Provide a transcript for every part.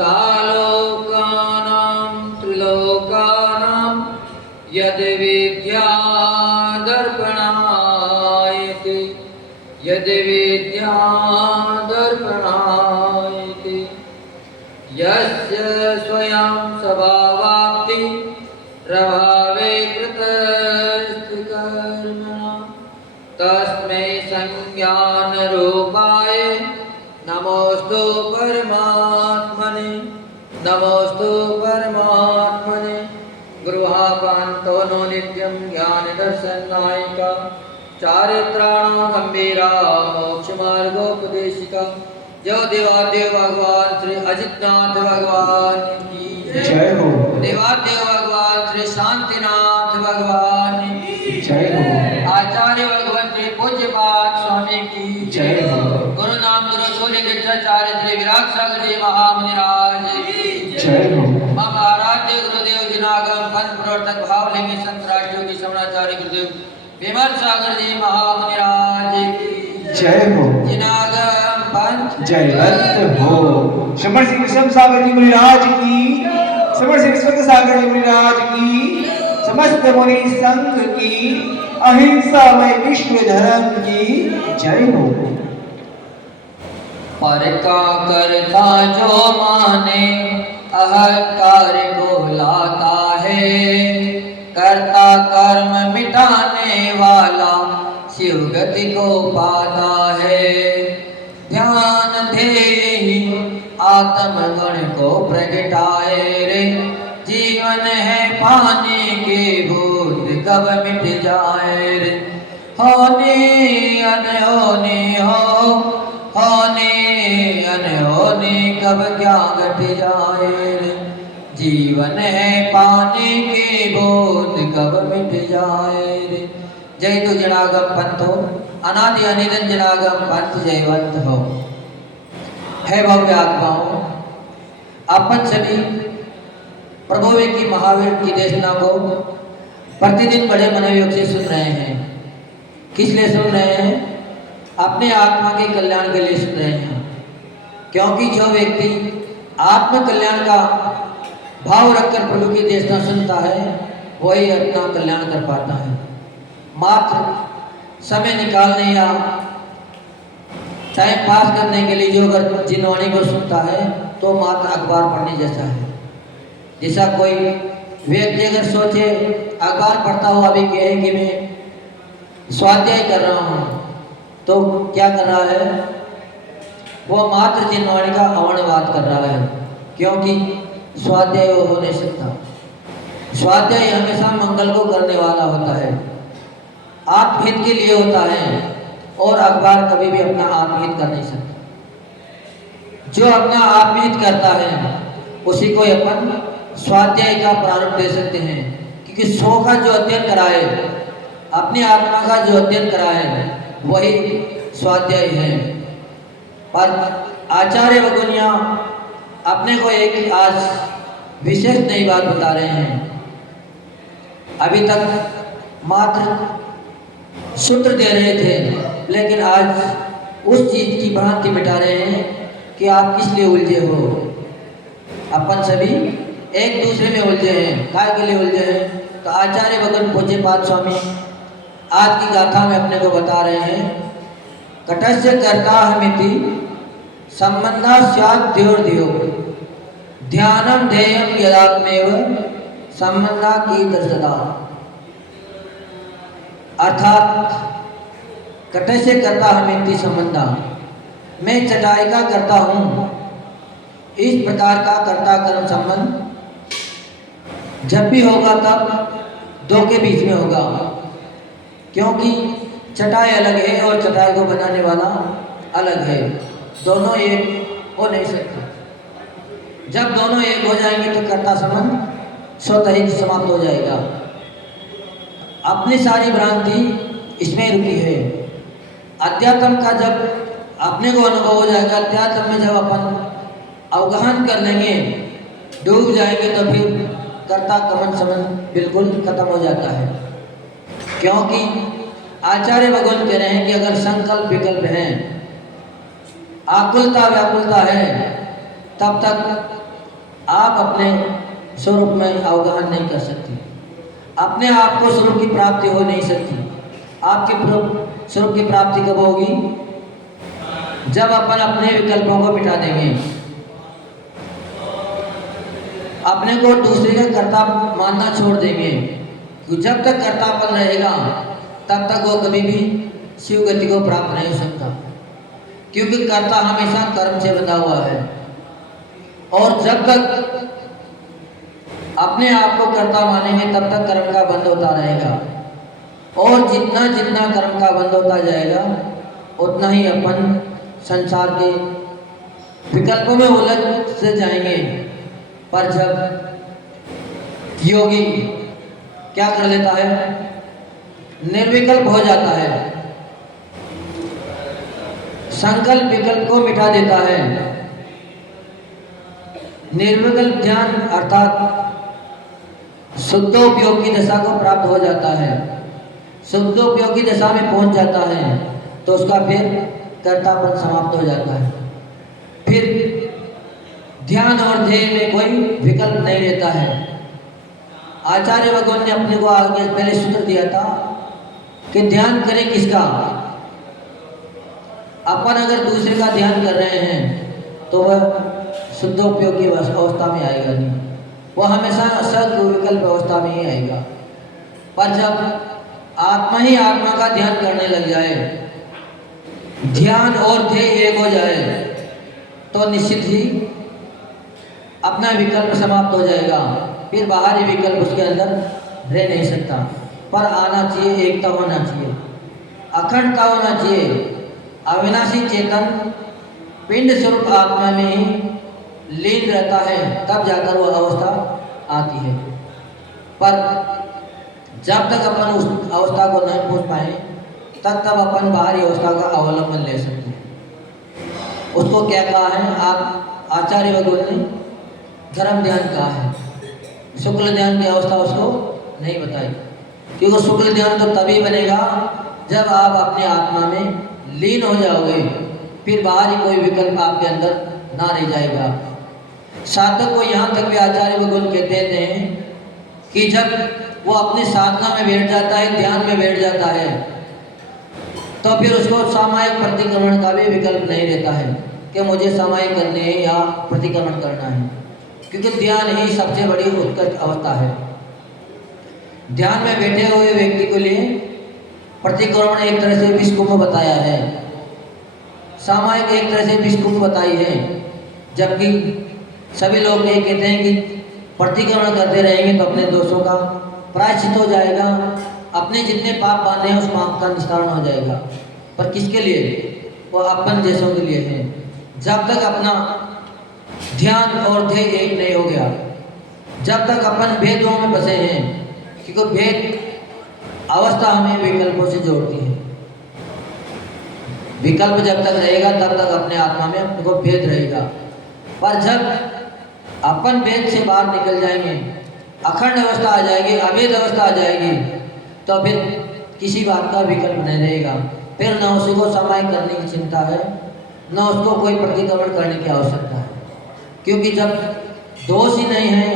सालोकानां त्रिलोकानां यद् विद्या दर्पणायते यद् विद्या दर्पणायते यस्य स्वयं स्वभावाप्ति प्रभावे कृतस्ति कर्मणा तस्मै संज्ञानरूपाय नमोस्तु परमात्मने नमोस्तु परमात्मने गुरुहाकान्तो नो नित्यं ज्ञानदर्शनायिका चारित्राणां गंभीरा मोक्षमार्गोपदेशिका जय देवादेव भगवान श्री अजितनाथ भगवान की जय हो। देवादेव भगवान श्री शांतिनाथ भगवान की जय हो। आचार्य भगवान श्री पूज्यपाद स्वामी की जय हो। गुरु नाम गुरु सूर्य कृष्णाचार्य श्री विराट सागर जी महामुनिराज की जय हो। मम आराध्य गुरुदेव जिनागम पंथ प्रवर्तक भाव लेंगे संत राष्ट्रों की समणाचार्य गुरुदेव विमल सागर जी महामुनिराज की जय हो। जिनागम पंथ जयवंत हो। श्रवण श्री विषम सागर जी मुनिराज की, श्रवण श्री विश्व सागर जी मुनिराज की, समस्त मुनि संघ की, अहिंसा में विश्व धर्म की जय हो। पर का करता जो माने अहंकार को लाता है करता कर्म मिटाने वाला शिव गति को पाता है ध्यान दे आत्मगुण को प्रगटाए रे जीवन है पाने के भूत कब मिट जाए रे होने अनहोने हो होने अनहोने कब क्या घट जाए रे जीवन है पाने के बोध कब मिट जाए रे जय तो जनागम पंथ हो अनादि अनिरंजन जनागम पंथ जयवंत हो। है भव्य आत्माओं, अपन सभी प्रभु की महावीर की देशना को प्रतिदिन बड़े मनोयोग से सुन रहे हैं। किस लिए सुन रहे हैं? अपने आत्मा के कल्याण के लिए सुन रहे हैं, क्योंकि जो व्यक्ति आत्म कल्याण का भाव रखकर प्रभु की देशना सुनता है वही अपना कल्याण कर पाता है। मात्र समय निकालने या टाइम पास करने के लिए जो अगर जिन वाणी को सुनता है तो मात्र अखबार पढ़ने जैसा है। जैसा कोई व्यक्ति अगर सोचे अखबार पढ़ता हुआ अभी कहे कि मैं स्वाध्याय कर रहा हूँ तो क्या कर रहा है? वो मात्र जिनवाणी का अवणवाद कर रहा है, क्योंकि स्वाध्याय वो हो नहीं सकता। स्वाध्याय हमेशा मंगल को करने वाला होता है, आत्महित के लिए होता है, और अखबार कभी भी अपना आत्महित कर नहीं सकता। जो अपना आत्महित करता है उसी को अपन स्वाध्याय का प्रारूप दे सकते हैं, क्योंकि सौ का जो अध्ययन कराए अपनी आत्मा का जो अध्ययन कराए वही स्वाध्याय है। पर आचार्य भगवनिया अपने को एक आज विशेष नई बात बता रहे हैं। अभी तक मात्र सूत्र दे रहे थे, लेकिन आज उस चीज की भ्रांति मिटा रहे हैं कि आप किस लिए उलझे हो। अपन सभी एक दूसरे में उलझे हैं। काय के लिए उलझे हैं? तो आचार्य भगवान पूज्यपाद स्वामी आज की गाथा में अपने को बता रहे हैं, कटस्य कर्ता हमिति संबंधा स्यात् द्योर्द्यो ध्यानम ध्येयम यदात्मेव संबंधा की दर्शदा। अर्थात कटस्य कर्ता हमिति संबंधा, मैं चटाई का करता हूँ, इस प्रकार का कर्ता कर्म संबंध जब भी होगा तब दो के बीच में होगा, क्योंकि चटाई अलग है और चटाई को बनाने वाला अलग है। दोनों एक हो नहीं सकते। जब दोनों एक हो जाएंगे तो कर्ता संबंध स्वतः ही समाप्त हो जाएगा। अपनी सारी भ्रांति इसमें रुकी है। अध्यात्म का जब अपने को अनुभव हो जाएगा, अध्यात्म में जब अपन अवगाहन कर लेंगे, डूब जाएंगे, तो फिर कर्ता कर्म संबंध बिल्कुल खत्म हो जाता है। क्योंकि आचार्य भगवान कह रहे हैं कि अगर संकल्प विकल्प है, आकुलता व्याकुलता है, तब तक आप अपने स्वरूप में अवगाहन नहीं कर सकती, अपने आप को स्वरूप की प्राप्ति हो नहीं सकती। आपके स्वरूप की प्राप्ति कब होगी? जब अपन अपने विकल्पों को मिटा देंगे, अपने को दूसरे का कर्ता मानना छोड़ देंगे। जब तक कर्तापन रहेगा तब तक वो कभी भी शिव गति को प्राप्त नहीं हो सकता, क्योंकि कर्ता हमेशा कर्म से बंधा हुआ है। और जब तक अपने आप को कर्ता मानेंगे तब तक कर्म का बंध होता रहेगा, और जितना जितना कर्म का बंध होता जाएगा उतना ही अपन संसार के विकल्पों में उलझ से जाएंगे। पर जब योगी क्या कर लेता है, निर्विकल्प हो जाता है, संकल्प विकल्प को मिटा देता है। निर्विकल्प ध्यान अर्थात शुद्धोपयोग की दशा को प्राप्त हो जाता है, शुद्धोपयोग की दशा में पहुंच जाता है, तो उसका फिर कर्तापन समाप्त हो जाता है। फिर ध्यान और ध्येय में कोई विकल्प नहीं रहता है। आचार्य भगवान ने अपने को आगे पहले सूत्र दिया था कि ध्यान करें किसका। अपन अगर दूसरे का ध्यान कर रहे हैं तो वह शुद्धोपयोग की अवस्था में आएगा नहीं, वह हमेशा सद्विकल्प अवस्था में ही आएगा। पर जब आत्मा ही आत्मा का ध्यान करने लग जाए, ध्यान और ध्येय एक हो जाए, तो निश्चित ही अपना विकल्प समाप्त हो जाएगा। फिर बाहरी विकल्प उसके अंदर रह नहीं सकता। पर आना चाहिए, एकता होना चाहिए, अखंडता होना चाहिए। अविनाशी चेतन पिंड स्वरूप आत्मा में ही लीन रहता है, तब जाकर वह अवस्था आती है। पर जब तक अपन उस अवस्था को नहीं पहुंच पाए तब अपन बाहरी अवस्था का अवलंबन ले सकते हैं। उसको क्या कहा है आप आचार्य भगवान ने? धर्म ध्यान कहा है। शुक्ल ध्यान की अवस्था उसको नहीं बताई, क्योंकि शुक्ल ध्यान तो तभी बनेगा जब आप अपने आत्मा में लीन हो जाओगे, फिर बाहरी कोई विकल्प आपके अंदर ना रह जाएगा। साधक को यहाँ तक भी आचार्य भगवान कहते हैं कि जब वो अपनी साधना में बैठ जाता है, ध्यान में बैठ जाता है, तो फिर उसको सामायिक प्रतिक्रमण का भी विकल्प नहीं रहता है कि मुझे सामायिक करने है या प्रतिक्रमण करना है, क्योंकि ध्यान ही सबसे बड़ी उत्कृष्ट अवस्था है। ध्यान में बैठे हुए व्यक्ति के लिए प्रतिक्रमण एक तरह से विश्व को बताया है, सामायिक एक तरह से विश्व को बताई है। जबकि सभी लोग ये कहते हैं कि प्रतिक्रमण करते रहेंगे तो अपने दोषों का प्रायश्चित हो जाएगा, अपने जितने पाप बांधे हैं उस पाप का निस्तारण हो जाएगा। पर किसके लिए? वो अपन जैसों के लिए है। जब तक अपना ध्यान और ध्येय एक नहीं हो गया, जब तक अपन भेदों में बसे हैं, क्योंकि भेद अवस्था हमें विकल्पों से जोड़ती है। विकल्प जब तक रहेगा तब तक अपने आत्मा में अपने को भेद रहेगा। पर जब अपन भेद से बाहर निकल जाएंगे, अखंड अवस्था आ जाएगी, अभेद अवस्था आ जाएगी, तो फिर किसी बात का विकल्प नहीं रहेगा। फिर न उसी को समाय करने की चिंता है, न उसको कोई प्रतिक्रमण करने की आवश्यकता है, क्योंकि जब दोष ही नहीं है,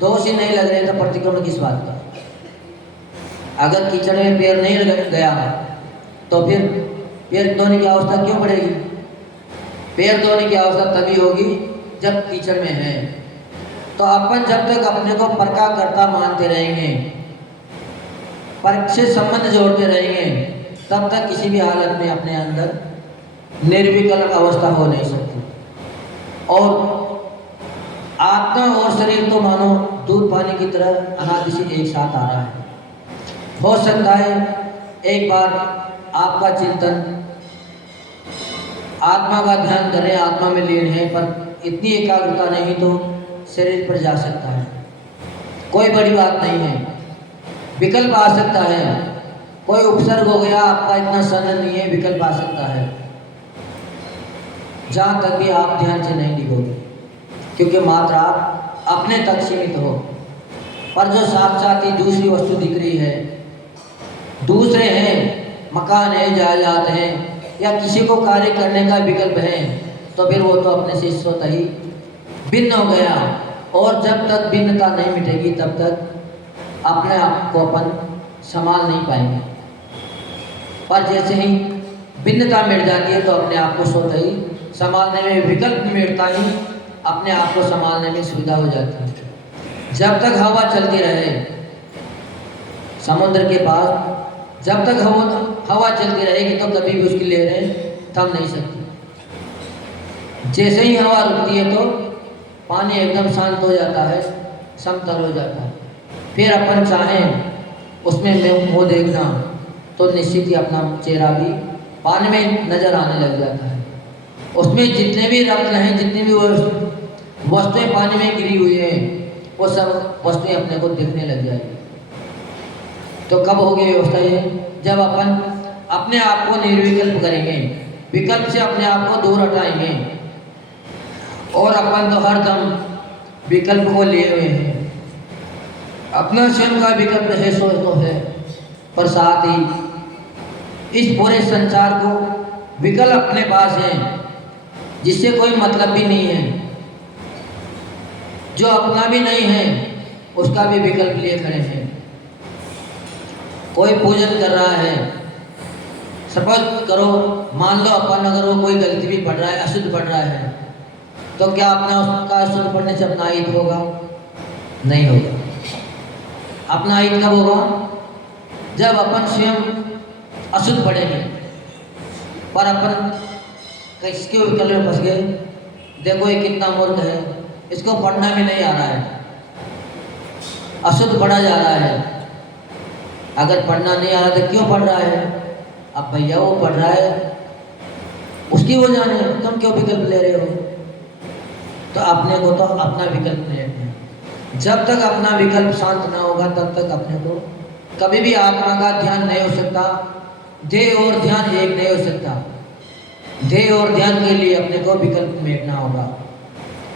दोष ही नहीं लग रहे तो प्रतिक्रमण किस बात का। अगर कीचड़ में पैर नहीं लग गया तो फिर पैर धोने की अवस्था क्यों बढ़ेगी? पैर धोने की अवस्था तभी होगी जब कीचड़ में है। तो अपन जब तक अपने को परका करता मानते रहेंगे, पर से संबंध जोड़ते रहेंगे, तब तक किसी भी हालत में अपने अंदर निर्विकल्प अवस्था हो नहीं सकती। और आत्मा और शरीर तो मानो दूध पानी की तरह अनादि से एक साथ आ रहा है। हो सकता है एक बार आपका चिंतन आत्मा का ध्यान करें, आत्मा में लीन है, पर इतनी एकाग्रता नहीं तो शरीर पर जा सकता है। कोई बड़ी बात नहीं है, विकल्प आ सकता है। कोई उपसर्ग हो गया, आपका इतना सनन नहीं है, विकल्प आ सकता है। जहाँ तक भी आप ध्यान से नहीं निभोगे, क्योंकि मात्र आप अपने तक सीमित हो। पर जो साक्षात ही दूसरी वस्तु दिख रही है, दूसरे हैं, मकान है, जायदाद है, या किसी को कार्य करने का विकल्प है, तो फिर वो तो अपने से स्वतः ही भिन्न हो गया और जब तक भिन्नता नहीं मिटेगी तब तक अपने आप को अपन संभाल नहीं पाएंगे। पर जैसे ही भिन्नता मिट जाती है तो अपने आप को स्वतः ही संभालने में, विकल्प मिटता ही अपने आप को संभालने में सुविधा हो जाती है। जब तक हवा चलती रहे समुद्र के पास, जब तक हवा चलती रहेगी तो कभी भी उसकी लहरें थम नहीं सकती। जैसे ही हवा रुकती है तो पानी एकदम शांत हो जाता है, समतल हो जाता है। फिर अपन चाहें उसमें मुँह देखना तो निश्चित ही अपना चेहरा भी पानी में नजर आने लग जाता है। उसमें जितने भी रत्न हैं, जितनी भी वस्तुएं पानी में गिरी हुई हैं, वो सब वस्तुएं अपने को दिखने लग जाएगी। तो कब होगी व्यवस्था ये? जब अपन अपने आप को निर्विकल्प करेंगे, विकल्प से अपने आप को दूर हटाएंगे। और अपन तो हरदम विकल्प को लिए हुए हैं, अपना स्वयं का विकल्प है सो तो है, पर साथ ही इस पूरे संसार को विकल्प अपने पास है जिससे कोई मतलब भी नहीं है, जो अपना भी नहीं है उसका भी विकल्प लिए खड़े हैं। कोई पूजन कर रहा है, सपोज करो, मान लो अपन अगर वो कोई गलती भी पढ़ रहा है, अशुद्ध पढ़ रहा है, तो क्या अपना उसका अशुद्ध पढ़ने से अपना हित होगा? नहीं होगा। अपना हित कब होगा? जब अपन स्वयं अशुद्ध पढ़ेंगे। पर अपन किसके विकल्प में फंस गए? देखो ये कितना मूर्ख है, इसको पढ़ना भी नहीं आ रहा है, अशुद्ध पढ़ा जा रहा है। अगर पढ़ना नहीं आ रहा तो क्यों पढ़ रहा है? अब भैया वो पढ़ रहा है, उसकी वो जाने, तुम क्यों विकल्प ले रहे हो? तो अपने को तो अपना विकल्प लेना है। जब तक अपना विकल्प शांत ना होगा तब तक अपने को कभी भी आत्मा का ध्यान नहीं हो सकता, देह और ध्यान एक नहीं हो सकता। देह और ध्यान के लिए अपने को विकल्प मेटना होगा,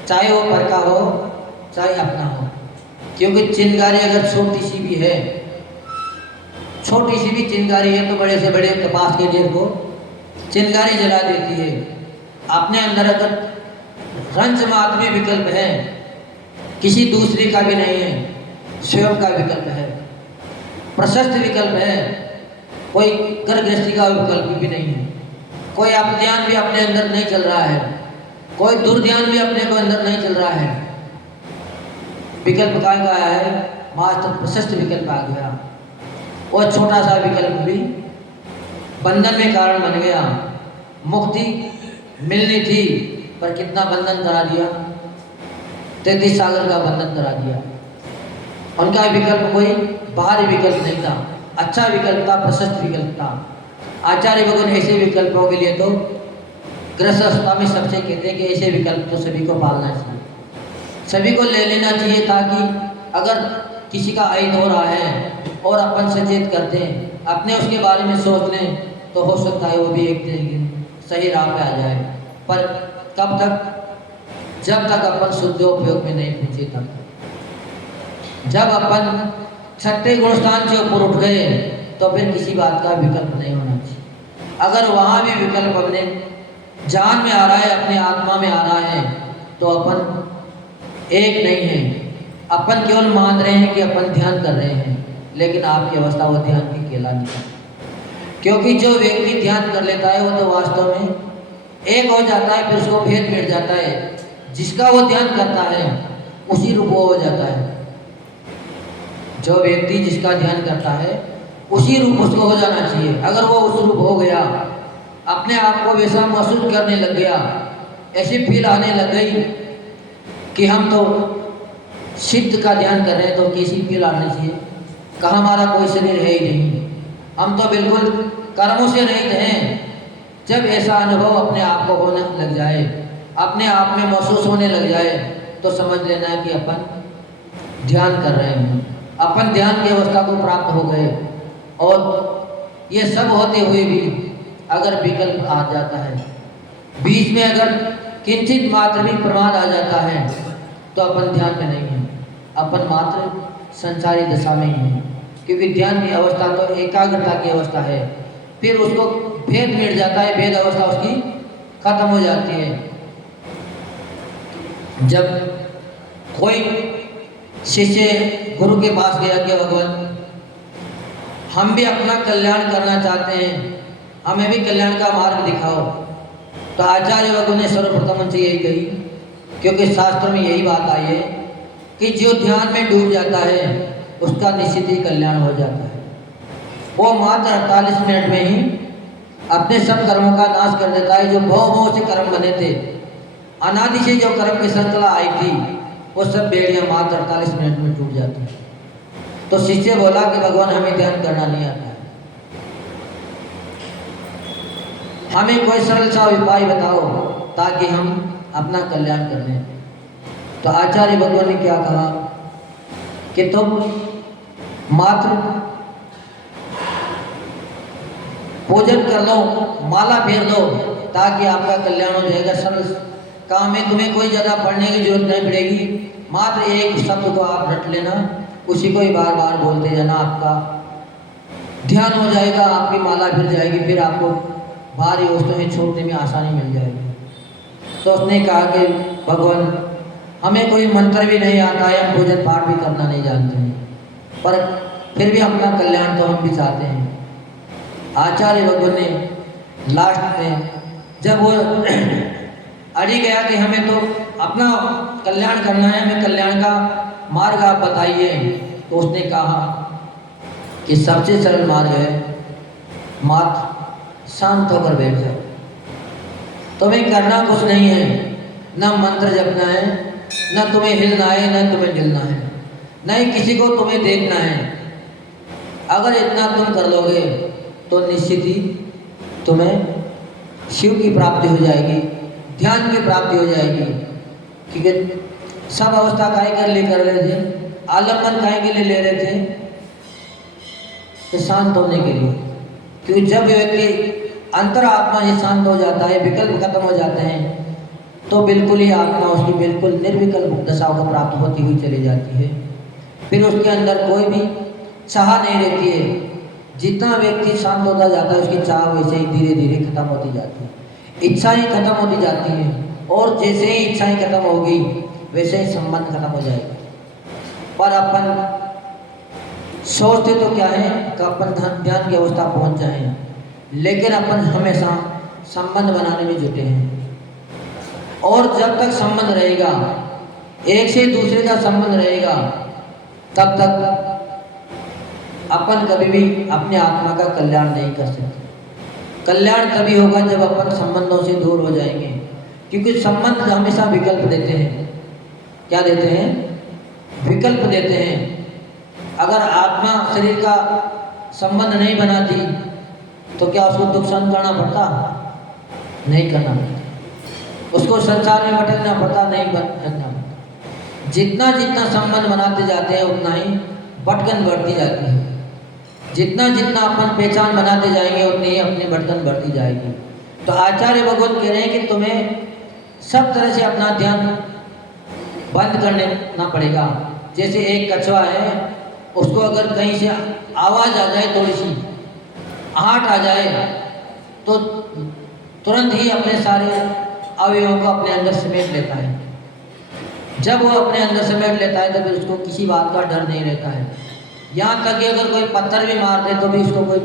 चाहे वो पर का हो चाहे अपना हो। क्योंकि चिंगारी अगर छोटी सी भी है, छोटी सी भी चिंगारी है तो बड़े से बड़े कपास के ढेर को चिंगारी जला देती है। अपने अंदर अगर रंच मात्र में विकल्प है, किसी दूसरे का भी नहीं है, स्वयं का विकल्प है, प्रशस्त विकल्प है, कोई कर गृहस्थी का विकल्प भी नहीं है, कोई ध्यान भी अपने अंदर नहीं चल रहा है, कोई दुर्ध्यान भी अपने को अंदर नहीं चल रहा है। विकल्प का आया है, मात्र प्रशस्त विकल्प आ गया। और छोटा सा विकल्प भी बंधन में कारण बन गया। मुक्ति मिलनी थी पर कितना बंधन करा दिया, 33 सागर का बंधन करा दिया। उनका विकल्प कोई बाहरी विकल्प नहीं था, अच्छा विकल्प था, प्रशस्त विकल्प था। आचार्य भगवान ऐसे विकल्पों के लिए तो गृहस्थ अवस्था में सबसे कहते हैं कि ऐसे विकल्प तो सभी को पालना चाहिए, सभी को ले लेना चाहिए, ताकि अगर किसी का अहित हो रहा है और अपन सचेत करते हैं, अपने उसके बारे में सोच लें, तो हो सकता है वो भी एक दिन सही राह पे आ जाए। पर कब तक? जब तक अपन शुद्ध उपयोग में नहीं पहुंचे तब तक। जब अपन छठे गुण स्थान से ऊपर उठ गए तो फिर किसी बात का विकल्प नहीं होना चाहिए। अगर वहाँ भी विकल्प अपने जान में आ रहा है, अपने आत्मा में आ रहा है, तो अपन एक नहीं है। अपन केवल मान रहे हैं कि अपन ध्यान कर रहे हैं, लेकिन आपकी अवस्था वो ध्यान की कहलाती है। क्योंकि जो व्यक्ति ध्यान कर लेता है वो तो वास्तव में एक हो जाता है, फिर उसको भेद मिट जाता है। जिसका वो ध्यान करता है उसी रूप वो हो जाता है। जो व्यक्ति जिसका ध्यान करता है उसी रूप उसको हो जाना चाहिए। अगर वो उस रूप हो गया, अपने आप को वैसा महसूस करने लग गया, ऐसी फील आने लग गई कि हम तो सिद्ध का ध्यान कर रहे हैं, तो कैसी फील आनी चाहिए? कहाँ हमारा कोई शरीर है ही नहीं, हम तो बिल्कुल कर्मों से रहित हैं। जब ऐसा अनुभव अपने आप को होने लग जाए, अपने आप में महसूस होने लग जाए, तो समझ लेना है कि अपन ध्यान कर रहे हैं, अपन ध्यान की अवस्था को प्राप्त हो गए। और ये सब होते हुए भी अगर विकल्प आ जाता है, बीच में अगर किंचित मात्र भी प्रमाद आ जाता है, तो अपन ध्यान में नहीं है, अपन मात्र संसारी दशा में ही है। क्योंकि ध्यान की अवस्था तो एकाग्रता की अवस्था है, फिर उसको भेद मिट जाता है, भेद अवस्था उसकी खत्म हो जाती है। जब कोई शिष्य गुरु के पास गया कि भगवान हम भी अपना कल्याण करना चाहते हैं, हमें भी कल्याण का मार्ग दिखाओ। तो आचार्य भगवान ने सर्वप्रथम उनसे यही कही, क्योंकि शास्त्र में यही बात आई है कि जो ध्यान में डूब जाता है उसका निश्चित ही कल्याण हो जाता है। वो मात्र 48 मिनट में ही अपने सब कर्मों का नाश कर देता है। जो भव भव से कर्म बने थे, अनादि से जो कर्म की श्रृंखला आई थी, वो सब बेड़ियां मात्र 48 मिनट में टूट जाती है। तो शिष्य बोला कि भगवान हमें ध्यान करना नहीं आता है, हमें कोई सरल सा उपाय बताओ ताकि हम अपना कल्याण कर लें। तो आचार्य भगवान ने क्या कहा कि तुम मात्र पूजन कर लो, माला फेर दो ताकि आपका कल्याण हो जाएगा। सरल काम में तुम्हें कोई ज़्यादा पढ़ने की जरूरत नहीं पड़ेगी, मात्र एक शब्द को आप रट लेना, उसी को ही बार बार बोलते जाना, आपका ध्यान हो जाएगा, आपकी माला फिर जाएगी, फिर आपको भारी वस्तुओं में छोड़ने में आसानी मिल जाएगी। तो उसने कहा कि भगवान हमें कोई मंत्र भी नहीं आता है, हम पूजन पाठ भी करना नहीं जानते हैं, पर फिर भी अपना कल्याण तो हम भी चाहते हैं। आचार्य भगवान ने लास्ट में जब वो अड़ी गया कि हमें तो अपना कल्याण करना है, हमें कल्याण का मार्ग आप बताइए, तो उसने कहा कि सबसे सरल मार्ग है मात्र शांत होकर बैठ जाओ। तुम्हें करना कुछ नहीं है, न मंत्र जपना है, न तुम्हें हिलना है, न तुम्हें डुलना है, न ही किसी को तुम्हें देखना है। अगर इतना तुम कर लोगे तो निश्चित ही तुम्हें शिव की प्राप्ति हो जाएगी, ध्यान की प्राप्ति हो जाएगी। क्योंकि सब अवस्था काहे के लिए कर रहे थे, आलम्बन काहे के लिए ले रहे थे, तो शांत होने के लिए। क्योंकि जब व्यक्ति अंतर आत्मा ही शांत हो जाता है, विकल्प खत्म हो जाते हैं, तो बिल्कुल ही आत्मा उसकी बिल्कुल निर्विकल्प दशाओं को प्राप्त होती हुई चली जाती है। फिर उसके अंदर कोई भी चाह नहीं रहती है। जितना व्यक्ति शांत होता जाता है, उसकी चाह वैसे ही धीरे धीरे खत्म होती जाती है, इच्छाएं खत्म होती जाती हैं, और जैसे ही इच्छाएं खत्म होगी वैसे ही संबंध खत्म हो जाएगा। पर अपन सोचते तो क्या है कि अपन ध्यान की अवस्था पहुंच जाएं, लेकिन अपन हमेशा संबंध बनाने में जुटे हैं। और जब तक संबंध रहेगा, एक से दूसरे का संबंध रहेगा, तब तक अपन कभी भी अपने आत्मा का कल्याण नहीं कर सकते। कल्याण तभी होगा जब अपन संबंधों से दूर हो जाएंगे, क्योंकि संबंध हमेशा विकल्प देते हैं। क्या देते हैं? विकल्प देते हैं। अगर आत्मा शरीर का संबंध नहीं बनाती तो क्या उसको दुख सहन करना पड़ता? नहीं करना पड़ता। उसको संसार में भटकना पड़ता? नहीं भटकना पड़ता। जितना जितना संबंध बनाते जाते हैं उतना ही भटकन बढ़ती जाती है। जितना जितना अपन पहचान बनाते जाएंगे उतनी ही अपनी भटकन बढ़ती जाएगी। तो आचार्य भगवान कह रहे हैं कि तुम्हें सब तरह से अपना ध्यान बंद करना पड़ेगा। जैसे एक कछुआ है, उसको अगर कहीं से आवाज़ आ जाए, थोड़ी सी आहट आ जाए, तो तुरंत ही अपने सारे अवयवों को अपने अंदर समेट लेता है। जब वो अपने अंदर समेट लेता है तो फिर उसको किसी बात का डर नहीं रहता है। यहाँ तक कि अगर कोई पत्थर भी मार दे तो भी उसको कोई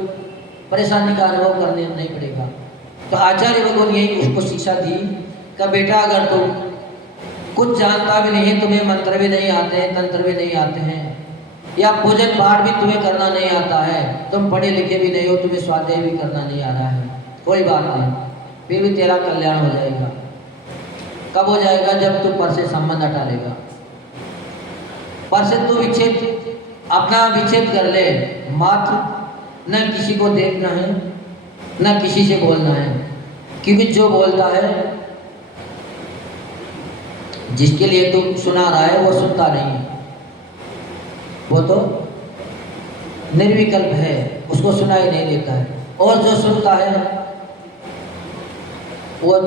परेशानी का अनुभव करने नहीं पड़ेगा। तो आचार्य भगवान यही उसको शिक्षा दी कि बेटा अगर तुम कुछ जानता भी नहीं है, तुम्हें मंत्र भी नहीं आते हैं, तंत्र भी नहीं आते हैं, या पूजन पाठ भी तुम्हें करना नहीं आता है, तुम पढ़े लिखे भी नहीं हो, तुम्हें स्वाध्याय भी करना नहीं आ रहा है, कोई बात नहीं, फिर भी तेरा कल्याण हो जाएगा। कब हो जाएगा? जब तू पर से संबंध हटा लेगा। पर से तू विच्छेद, अपना विच्छेद कर ले। मात्र न किसी को देखना है, न किसी से बोलना है, क्योंकि जो बोलता है, जिसके लिए तू सुना रहा है, वो सुनता नहीं है, वो तो निर्विकल्प है, उसको सुनाई नहीं देता है। और जो सुनता है वो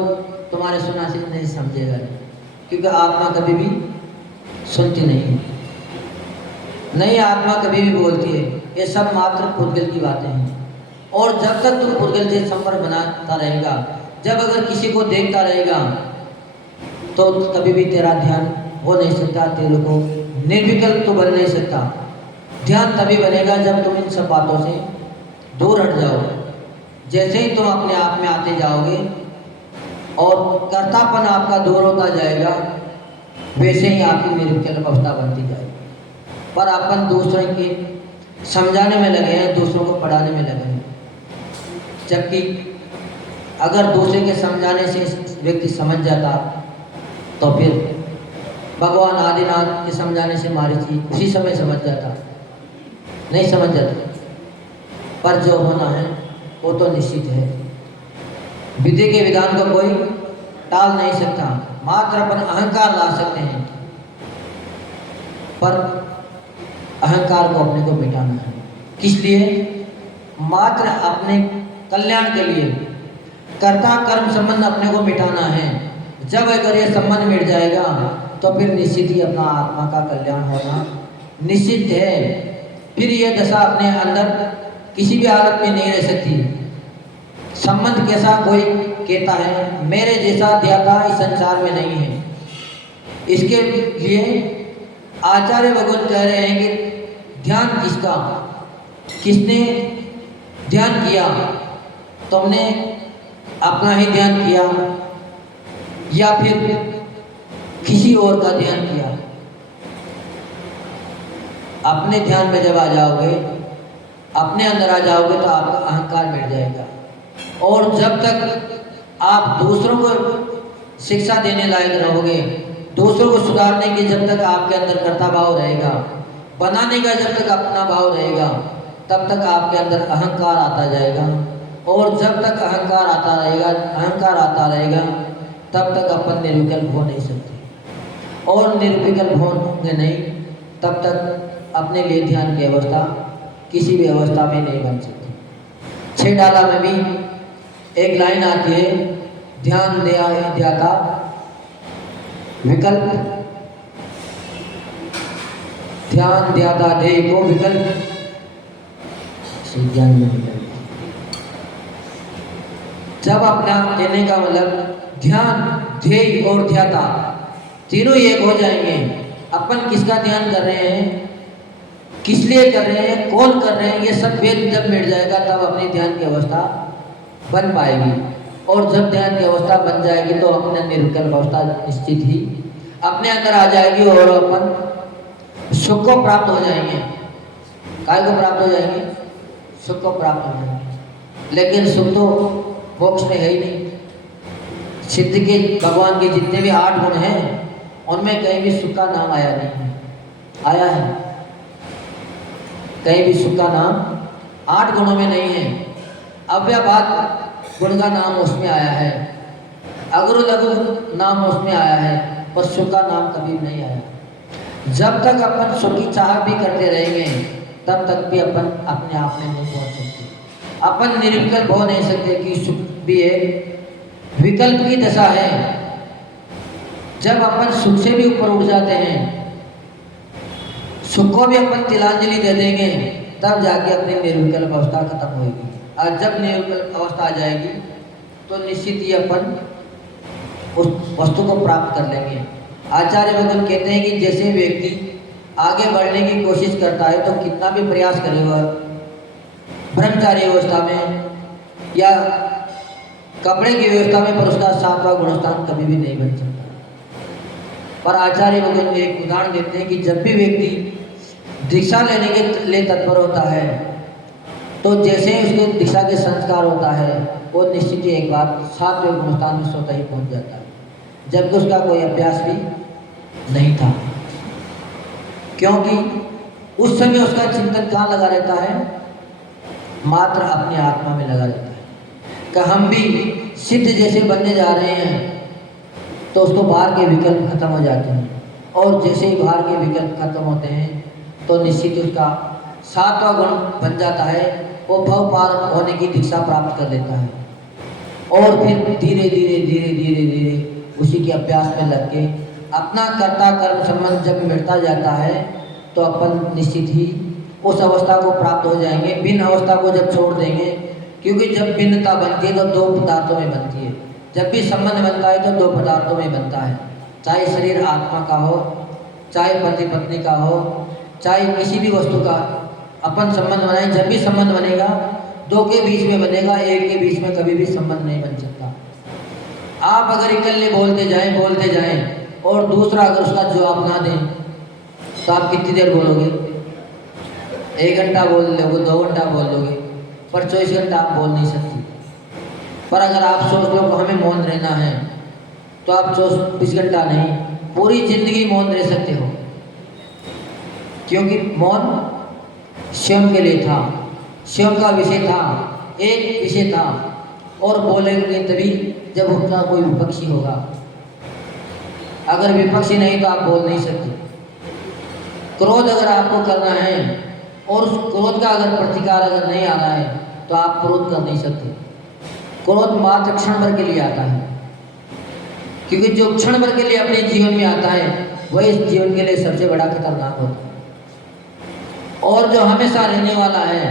तुम्हारे सुना से नहीं समझेगा, क्योंकि आत्मा कभी भी सुनती नहीं, आत्मा कभी भी बोलती है। ये सब मात्र पुद्गल की बातें हैं। और जब तक तुम पुद्गल से संपर्क बनाता रहेगा, जब अगर किसी को देखता रहेगा, तो कभी भी तेरा ध्यान हो नहीं सकता, तेरे को निर्विकल्प तो बन नहीं सकता। ध्यान तभी बनेगा जब तुम इन सब बातों से दूर हट जाओगे। जैसे ही तुम अपने आप में आते जाओगे और कर्तापन आपका दूर होता जाएगा, वैसे ही आपकी निर्विकल्प अवस्था बनती जाएगी। पर अपन दूसरों के समझाने में लगे हैं, दूसरों को पढ़ाने में लगे हैं, जबकि अगर दूसरे के समझाने से व्यक्ति समझ जाता तो फिर भगवान आदिनाथ के समझाने से महर्षि उसी समय समझ जाता, नहीं समझ जाता। पर जो होना है वो तो निश्चित है। विधि के विधान को कोई टाल नहीं सकता, मात्र अपन अहंकार ला सकते हैं। पर अहंकार को अपने को मिटाना है। किस लिए? मात्र अपने कल्याण के लिए। कर्ता कर्म संबंध अपने को मिटाना है। जब अगर ये संबंध मिट जाएगा तो फिर निश्चित ही अपना आत्मा का कल्याण होना निश्चित है। फिर ये दशा अपने अंदर किसी भी हालत में नहीं रह सकती। संबंध कैसा कोई कहता है, मेरे जैसा ध्याता इस संसार में नहीं है। इसके लिए आचार्य भगवान कह रहे हैं कि ध्यान किसका, किसने ध्यान किया? तुमने अपना ही ध्यान किया या फिर किसी और का ध्यान किया? अपने ध्यान में जब आ जाओगे, अपने अंदर आ जाओगे तो आपका अहंकार मिट जाएगा। और जब तक आप दूसरों को शिक्षा देने लायक रहोगे, दूसरों को सुधारने की जब तक आपके अंदर कर्ता भाव रहेगा, बनाने का जब तक अपना भाव रहेगा, तब तक आपके अंदर अहंकार आता जाएगा। और जब तक अहंकार आता रहेगा तब तक अपन निर्विकल्प हो नहीं सकते। और निर्विकल्प होंगे नहीं तब तक अपने लिए ध्यान की अवस्था किसी भी अवस्था में नहीं बन सकती। 6 डाला में भी एक लाइन आती है, ध्यान ध्याता विकल्प, ध्यान ध्याता ध्येय को विकल्प ज्ञान में विकल्प। जब अपना कहने का मतलब ध्यान, ध्येय और ध्याता तीनों एक हो जाएंगे। अपन किसका ध्यान कर रहे हैं, किस लिए कर रहे हैं, कौन कर रहे हैं, ये सब भेद जब मिट जाएगा तब अपनी ध्यान की अवस्था बन पाएगी। और जब ध्यान की अवस्था बन जाएगी तो अपने निर्विकल्प अवस्था निश्चित ही अपने अंदर आ जाएगी और अपन सुख को प्राप्त हो जाएंगे। काय को प्राप्त हो जाएंगे? सुख को प्राप्त हो जाएंगे। लेकिन सुख तो मोक्ष में है ही नहीं। सिद्ध के भगवान के जितने भी 8 गुण हैं उनमें कहीं भी सुख का नाम आया नहीं है। आया है? कहीं भी सुख का नाम 8 गुणों में नहीं है। अव्यभात गुण का नाम उसमें आया है, अगुरु लघु नाम उसमें आया है, पर सुख का नाम कभी नहीं आया। जब तक अपन सुख की चाह भी करते रहेंगे तब तक भी अपन अपने आप में नहीं पहुंच सकते। अपन निर्विकल्प हो नहीं सकते कि सुख भी एक विकल्प की दशा है। जब अपन सुख से भी ऊपर उठ जाते हैं, सुख को भी अपन तिलांजलि दे देंगे, तब जाके अपनी निर्विकल्प अवस्था खत्म होगी। और जब निर्विकल्प अवस्था आ जाएगी तो निश्चित ही अपन उस वस्तु को प्राप्त कर लेंगे। आचार्य भगवान कहते हैं कि जैसे व्यक्ति आगे बढ़ने की कोशिश करता है तो कितना भी प्रयास करेगा, ब्रह्मचारी अवस्था में या कपड़े की व्यवस्था में, पर उसका 7वां गुणस्थान कभी भी नहीं बन सकता। पर आचार्य भगवान एक उदाहरण देते हैं कि जब भी व्यक्ति दीक्षा लेने के लिए तत्पर होता है तो जैसे ही उसके दीक्षा के संस्कार होता है वो निश्चित ही एक बार 7वें गुणस्थान में स्वतः ही पहुंच जाता है, जबकि उसका कोई अभ्यास भी नहीं था। क्योंकि उस समय उसका चिंतन कहाँ लगा रहता है? मात्र अपने आत्मा में लगा रहता है कि हम भी सिद्ध जैसे बनने जा रहे हैं तो उसको बाहर के विकल्प खत्म हो जाते हैं। और जैसे ही बाहर के विकल्प खत्म होते हैं तो निश्चित उसका 7वां गुण बन जाता है, वो भव पार होने की दीक्षा प्राप्त कर लेता है। और फिर धीरे धीरे उसी के अभ्यास में लग के अपना कर्ता कर्म संबंध जब मिटता जाता है तो अपन निश्चित ही उस अवस्था को प्राप्त हो जाएंगे। भिन्न अवस्था को जब छोड़ देंगे, क्योंकि जब भिन्नता बनती है तो 2 पदार्थों में बनती है। जब भी संबंध बनता है तो 2 पदार्थों में बनता है, चाहे शरीर आत्मा का हो, चाहे पति पत्नी का हो, चाहे किसी भी वस्तु का अपन संबंध बनाए। जब भी संबंध बनेगा दो के बीच में बनेगा, एक के बीच में कभी भी संबंध नहीं बन सकता। आप अगर इकल्ले बोलते जाएं और दूसरा अगर उसका जवाब ना दें तो आप कितनी देर बोलोगे? 1 घंटा बोल लोगे, 2 घंटा बोल लोगे, पर 24 घंटा आप बोल नहीं सकते। पर अगर आप सोच लो कि हमें मौन रहना है तो आप 24 घंटा नहीं, पूरी जिंदगी मौन रह सकते हो, क्योंकि मौन स्वयं के लिए था, स्वयं का विषय था, एक विषय था। और बोलेंगे तभी जब उसका कोई विपक्षी होगा। अगर विपक्षी नहीं तो आप बोल नहीं सकते। क्रोध अगर आपको करना है और उस क्रोध का अगर प्रतिकार अगर नहीं आ रहा है तो आप क्रोध कर नहीं सकते। क्रोध मात्र क्षण भर के लिए आता है, क्योंकि जो क्षण भर के लिए अपने जीवन में आता है वही इस जीवन के लिए सबसे बड़ा खतरनाक होता है। और जो हमेशा रहने वाला है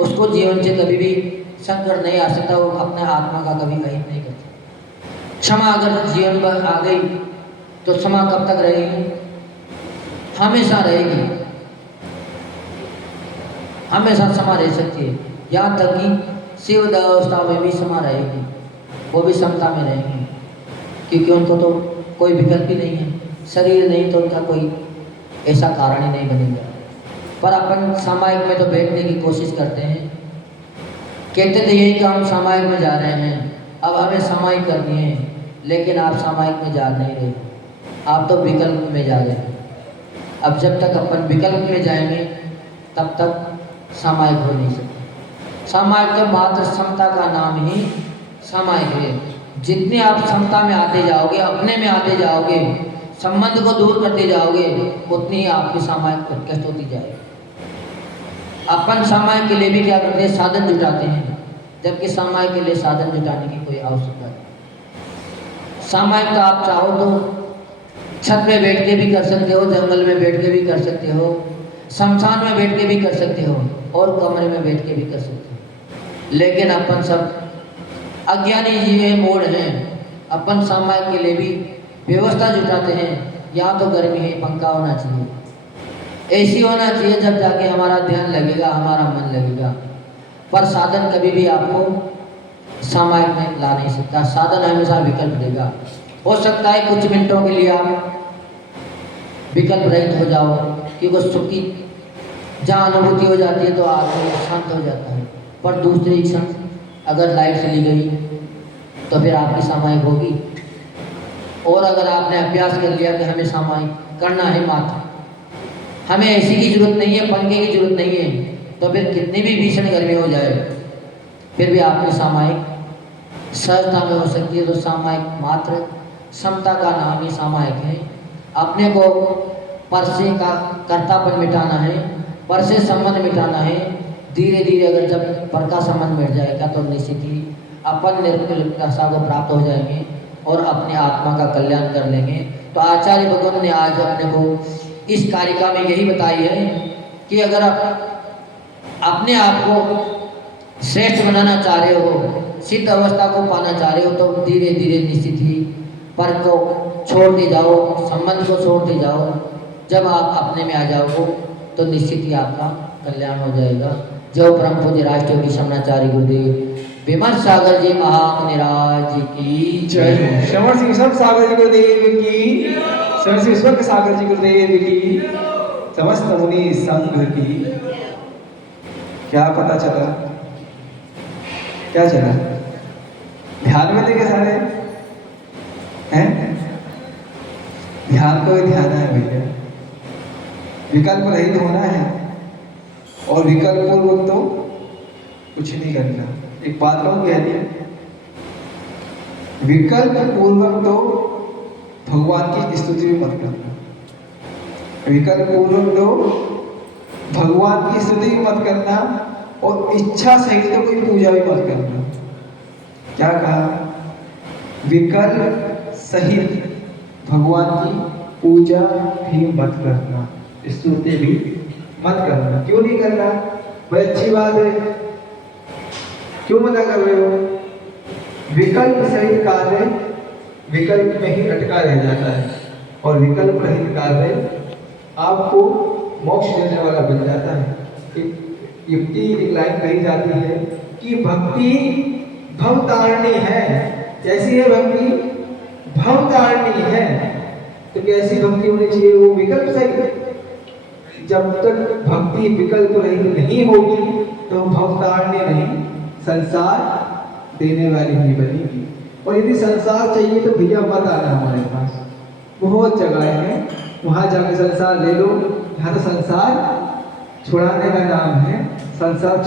उसको जीवन से कभी भी संकट नहीं आ सकता, वो अपने आत्मा का कभी अहित नहीं करता। क्षमा अगर जीवन पर आ गई तो क्षमा कब तक रहेगी? हमेशा रहेगी, हमेशा क्षमा रह सकती है। यहाँ तक कि शिव अवस्था में भी क्षमा रहेगी, वो भी समता में रहेंगे, क्योंकि उनको तो कोई विकल्प ही नहीं है। शरीर नहीं तो उनका कोई ऐसा कारण ही नहीं बनेगा। पर अपन सामायिक में तो बैठने की कोशिश करते हैं, कहते थे यही कि हम सामायिक में जा रहे हैं, अब हमें सामायिक करनी है, लेकिन आप सामायिक में जा नहीं रहे, आप तो विकल्प में जा रहे हैं। अब जब तक अपन विकल्प में जाएंगे तब तक सामायिक हो नहीं सकते। सामायिक तो मात्र समता का नाम ही सामायिक है। जितने आप समता में आते जाओगे, अपने में आते जाओगे, संबंध को दूर करते जाओगे, उतनी ही आपकी सामायिक उत्कृष्ट होती जाएगी। अपन सामायिक के लिए भी क्या करते हैं? साधन जुटाते हैं, जबकि सामायिक के लिए साधन जुटाने की कोई आवश्यकता नहीं। सामायिक तो आप चाहो तो छत में बैठ के भी कर सकते हो, जंगल में बैठ के भी कर सकते हो, शमशान में बैठ के भी कर सकते हो, और कमरे में बैठ के भी कर सकते हो। लेकिन अपन सब अज्ञानी जीव मूढ़ हैं। अपन सामायिक के लिए भी व्यवस्था जुटाते हैं। यहाँ तो गर्मी है, पंखा होना चाहिए, ऐसी होना चाहिए, जब जाके हमारा ध्यान लगेगा, हमारा मन लगेगा। पर साधन कभी भी आपको सामायिक में ला नहीं सकता। साधन हमेशा विकल्प देगा। हो सकता है कुछ मिनटों के लिए आप विकल्प रहित हो जाओ, क्योंकि सुख की जहाँ अनुभूति हो जाती है तो आदमी शांत हो जाता है। पर दूसरी क्षण अगर लाइट चली गई तो फिर आपकी सामायिक होगी। और अगर आपने अभ्यास कर लिया कि हमें सामायिक करना है मात्र, हमें ऐसी की जरूरत नहीं है, पंखे की जरूरत नहीं है, तो फिर कितनी भी भीषण गर्मी हो जाए फिर भी आपकी सामायिक सहजता में हो सकती है। तो सामायिक मात्र समता का नाम ही सामायिक है। अपने को पर से का कर्तापन मिटाना है, पर से संबंध मिटाना है। धीरे धीरे अगर जब पर का संबंध मिट जाएगा तो निश्चित ही अपन निर्मलता को प्राप्त हो जाएंगे और अपने आत्मा का कल्याण कर लेंगे। तो आचार्य भगवान ने आज अपने को इस कारिका में यही बताई है कि अगर आप अपने आप को श्रेष्ठ बनाना चाह रहे हो, सिद्ध अवस्था को पाना चाह रहे हो, तो धीरे धीरे निश्चित ही पर को छोड़ते जाओ, संबंध को छोड़ते जाओ। जब आप अपने में आ जाओगे तो निश्चित ही आपका कल्याण हो जाएगा। जो परम पूज्य राष्ट्रीय की समनाचार्य गुरुदेव विमर्श सागर जी महामुनिराज की जय। श्रवण सिंह सब सागर जी गुरुदेव की, श्रवण सिंह स्वर्ग सागर जी गुरुदेव की, समस्त मुनि संघ की। क्या पता चला? क्या चला? ध्यान में लेके सारे हैं। ध्यान को ध्यान है भैया, विकल्प रहित होना है और विकल्प पूर्वक तो कुछ नहीं करना। एक बात कहूँ कह दिया, विकल्प पूर्वक तो भगवान की स्तुति भी मत करना, विकल्प पूर्वक तो भगवान की स्तुति भी मत करना, और इच्छा सहित तो कोई पूजा भी मत करना। क्या कहा? विकल्प सहित भगवान की पूजा भी मत करना, स्तुति भी मत करना। क्यों नहीं करना? भाई अच्छी बात है, क्यों मना कर रहे हो? विकल्प सहित कार्य विकल्प में ही अटका रह जाता है। और विकल्प रहित कार्य आपको मोक्ष देने वाला बन जाता है। एक युक्ति एक लाइन कही जाती है कि भक्ति भवतारिणी है। कैसी है भक्ति? भवतारिणी है। तो कैसी भक्ति होनी चाहिए? वो विकल्प सहित। जब तक भक्ति विकल्प रहित नहीं होगी तो भवतारिणी नहीं, संसार देने वाली ही बनेगी। और यदि संसार चाहिए तो भैया मत आना हमारे पास, बहुत जगह है, वहां जाके संसार ले लो। यहाँ तो संसार छुड़ाने का नाम है, संसार